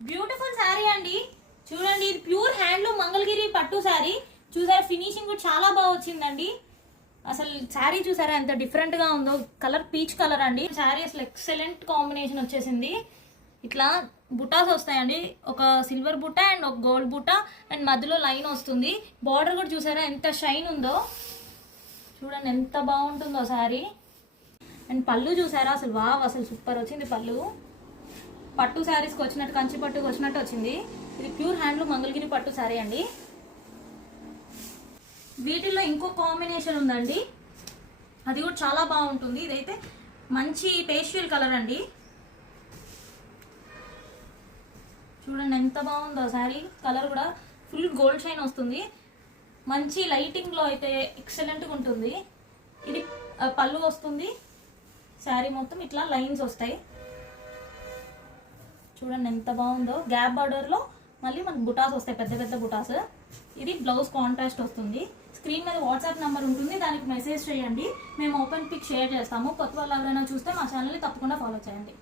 Beautiful sari అండి. చూడండి, ఇది ప్యూర్ హ్యాండ్లూమ్ మంగళగిరి పట్టు శారీ. చూసారా, ఫినిషింగ్ కూడా చాలా బాగా వచ్చిందండి. అసలు శారీ చూసారా ఎంత డిఫరెంట్ గా ఉందో. కలర్ పీచ్ కలర్ అండి. శారీ అసలు ఎక్సలెంట్ కాంబినేషన్ వచ్చేసింది. ఇట్లా బుటాస్ వస్తాయండి, ఒక సిల్వర్ బుట్ట అండ్ ఒక గోల్డ్ బుట్ట అండ్ మధ్యలో లైన్ వస్తుంది. బార్డర్ కూడా చూసారా ఎంత షైన్ ఉందో. చూడండి ఎంత బాగుంటుందో శారీ. అండ్ పళ్ళు చూసారా, అసలు వావ్, అసలు సూపర్ వచ్చింది పళ్ళు. పట్టు శారీస్కి వచ్చినట్టు, కంచి పట్టుకు వచ్చినట్టు వచ్చింది. ఇది ప్యూర్ హ్యాండ్లూమ్ మంగళగిరి పట్టు శారీ అండి. వీటిల్లో ఇంకో కాంబినేషన్ ఉందండి, అది కూడా చాలా బాగుంటుంది. ఇదైతే మంచి పేస్టల్ కలర్ అండి. చూడండి ఎంత బాగుందో శారీ. కలర్ కూడా ఫుల్ గోల్డ్ షైన్ వస్తుంది. మంచి లైటింగ్లో అయితే ఎక్సలెంట్గా ఉంటుంది. ఇది పళ్ళు వస్తుంది. శారీ మొత్తం ఇట్లా లైన్స్ వస్తాయి. చూడండి ఎంత బాగుందో. గ్యాప్ బార్డర్లో మళ్ళీ మనకు బుటాస్ వస్తాయి, పెద్ద పెద్ద బుటాస్. ఇది బ్లౌజ్ కాంట్రాస్ట్ వస్తుంది. స్క్రీన్ మీద వాట్సాప్ నెంబర్ ఉంటుంది, దానికి మెసేజ్ చేయండి. మేము ఓపెన్ పిక్ షేర్ చేస్తాము. కొత్త వాళ్ళు ఎవరైనా చూస్తే మా ఛానల్ని తప్పకుండా ఫాలో చేయండి.